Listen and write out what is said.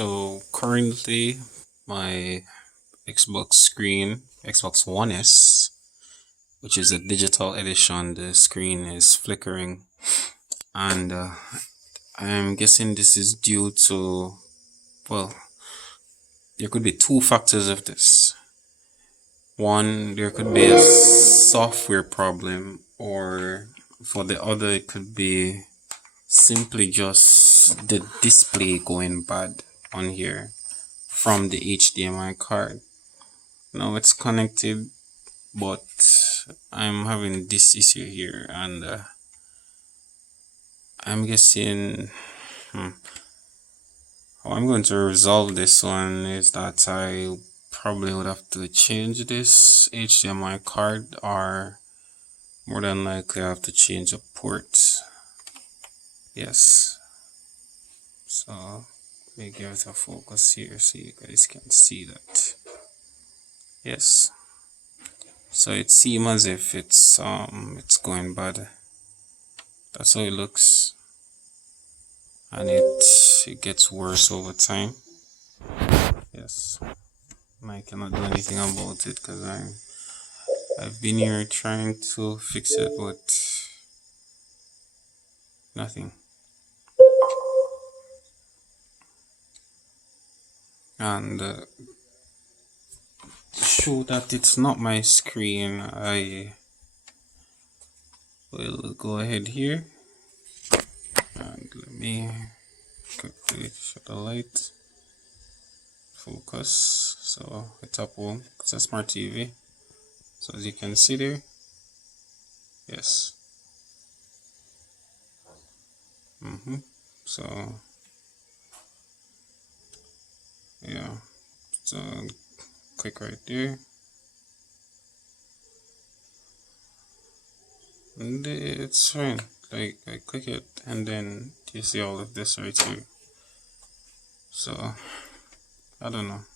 So currently my Xbox One S, which is a digital edition, the screen is flickering, and I'm guessing this is due to, well, there could be two factors of this. One, there could be a software problem, or for the other, it could be simply just the display going bad on here from the HDMI card. Now it's connected, but I'm having this issue here, and I'm guessing how I'm going to resolve this one is that I probably would have to change this HDMI card, or more than likely I have to change a port. Yes, so let me give it a focus here so you guys can see that. Yes, so it seems as if it's going bad. That's how it looks, and it gets worse over time. Yes, I cannot do anything about it because I've been here trying to fix it, but nothing. And to show that it's not my screen, I will go ahead here and let me quickly shut the light, focus. So it's up home, it's a smart TV. So as you can see there, yes. So yeah, so click right there, and it's fine. Like I click it, and then you see all of this right here. So I don't know.